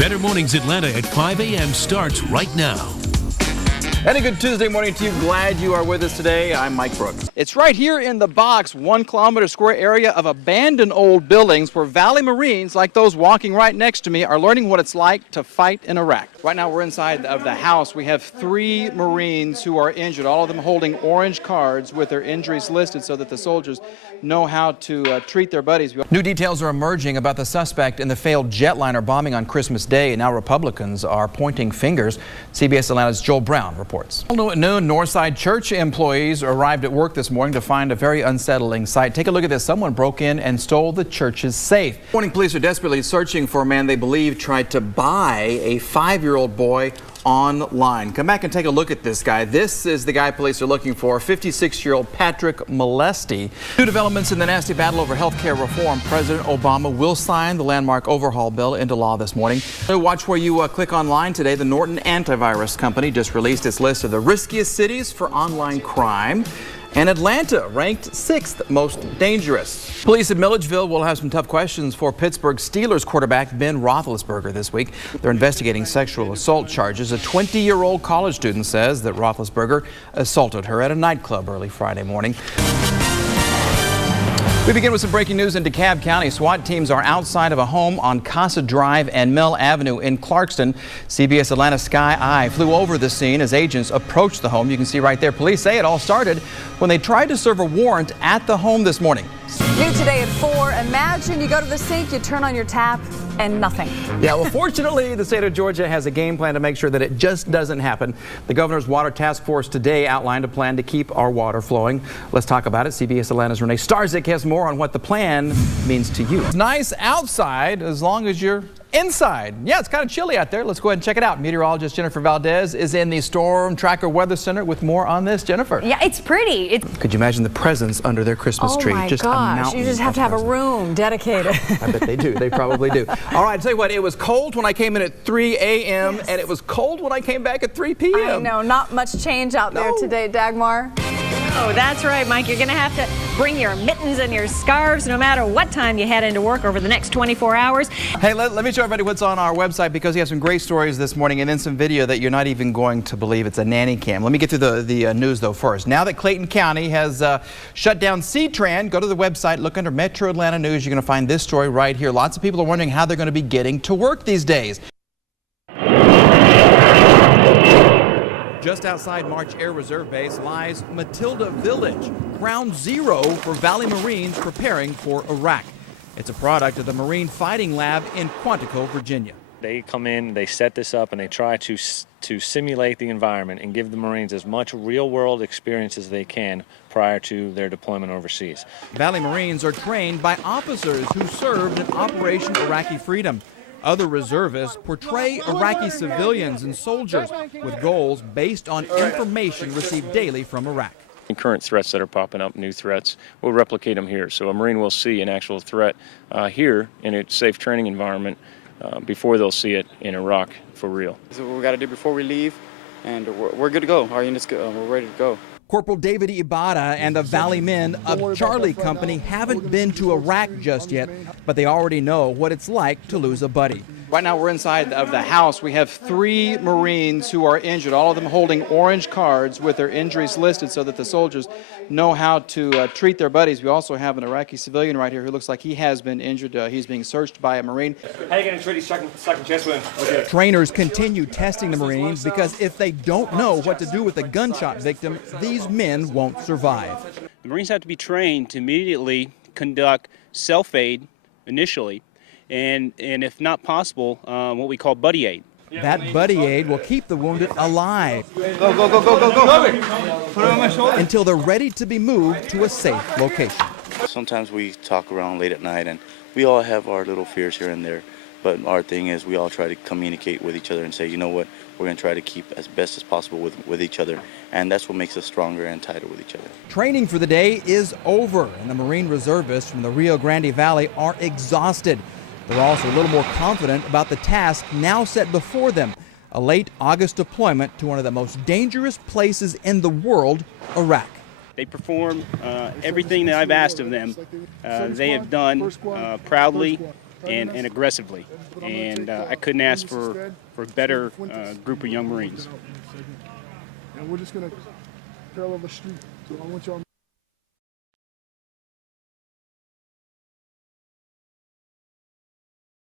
Better Mornings Atlanta at 5 a.m. starts right now. And a good Tuesday morning to you. Glad you are with us today. I'm Mike Brooks. It's right here in the box, 1 kilometer square area of abandoned old buildings where Valley Marines, like those walking right next to me, are learning what it's like to fight in Iraq. Right now we're inside of the house. We have 3 Marines who are injured, all of them holding orange cards with their injuries listed so that the soldiers know how to treat their buddies. New details are emerging about the suspect in the failed jetliner bombing on Christmas Day. Now Republicans are pointing fingers. CBS Atlanta's Joel Brown reports. At noon, Northside Church employees arrived at work this morning to find a very unsettling sight. Take a look at this. Someone broke in and stole the church's safe. Morning police are desperately searching for a man they believe tried to buy a 5-year-old boy online. Come back and take a look at this guy. This is the guy police are looking for, 56-year-old Patrick Molesty. New developments in the nasty battle over health care reform. President Obama will sign the landmark overhaul bill into law this morning. Watch where you click online today. The Norton Antivirus Company just released its list of the riskiest cities for online crime. And Atlanta ranked 6th most dangerous. Police in Milledgeville will have some tough questions for Pittsburgh Steelers quarterback Ben Roethlisberger this week. They're investigating sexual assault charges. A 20-year-old college student says that Roethlisberger assaulted her at a nightclub early Friday morning. We begin with some breaking news in DeKalb County. SWAT teams are outside of a home on Casa Drive and Mill Avenue in Clarkston. CBS Atlanta Sky Eye flew over the scene as agents approached the home. You can see right there. Police say it all started when they tried to serve a warrant at the home this morning. New today at 4. Imagine you go to the sink, you turn on your tap, and nothing. Yeah, well, fortunately, the state of Georgia has a game plan to make sure that it just doesn't happen. The governor's water task force today outlined a plan to keep our water flowing. Let's talk about it. CBS Atlanta's Renee Starzik has more on what the plan means to you. It's nice outside as long as you're inside. Yeah, it's kind of chilly out there. Let's go ahead and check it out. Meteorologist Jennifer Valdez is in the Storm Tracker Weather Center with more on this. Jennifer. Yeah, it's pretty. Could you imagine the presents under their Christmas tree? Oh my just gosh, you just have to have a room dedicated. I bet they do. They probably do. All right, I'll tell you what, it was cold when I came in at 3 a.m. Yes. and it was cold when I came back at 3 p.m. I know, not much change out there today, Dagmar. Oh, that's right, Mike. You're going to have to bring your mittens and your scarves no matter what time you head into work over the next 24 hours. Hey, let me show everybody what's on our website because we have some great stories this morning and then some video that you're not even going to believe. It's a nanny cam. Let me get through the news, though, first. Now that Clayton County has shut down C-Tran, go to the website, look under Metro Atlanta News. You're going to find this story right here. Lots of people are wondering how they're going to be getting to work these days. Just outside March Air Reserve Base lies Matilda Village, ground zero for Valley Marines preparing for Iraq. It's a product of the Marine Fighting Lab in Quantico, Virginia. They come in, they set this up, and they try to simulate the environment and give the Marines as much real-world experience as they can prior to their deployment overseas. Valley Marines are trained by officers who served in Operation Iraqi Freedom. Other reservists portray Iraqi civilians and soldiers with goals based on information received daily from Iraq. Current threats that are popping up, new threats, we'll replicate them here. So a Marine will see an actual threat here in a safe training environment before they'll see it in Iraq for real. This is what we got to do before we leave, and we're good to go. Our unit's good. We're ready to go. Corporal David Ibada and the Valley men of Charlie Company haven't been to Iraq just yet, but they already know what it's like to lose a buddy. Right now we're inside of the house. We have 3 Marines who are injured, all of them holding orange cards with their injuries listed so that the soldiers know how to treat their buddies. We also have an Iraqi civilian right here who looks like he has been injured. He's being searched by a Marine. How are you going to treat these second chest wound? Okay. Trainers continue testing the Marines because if they don't know what to do with a gunshot victim, these men won't survive. The Marines have to be trained to immediately conduct self-aid initially, and if not possible, what we call buddy aid. That buddy aid will keep the wounded alive. Go. Put it on my shoulder. Until they're ready to be moved to a safe location. Sometimes we talk around late at night, and we all have our little fears here and there. But our thing is we all try to communicate with each other and say, you know what, we're going to try to keep as best as possible with each other. And that's what makes us stronger and tighter with each other. Training for the day is over, and the Marine reservists from the Rio Grande Valley are exhausted. They're also a little more confident about the task now set before them, a late August deployment to one of the most dangerous places in the world, Iraq. They perform everything that I've asked of them. They have done proudly and aggressively. And I couldn't ask for a better group of young Marines. And we're just going to parallel the street. So I want y'all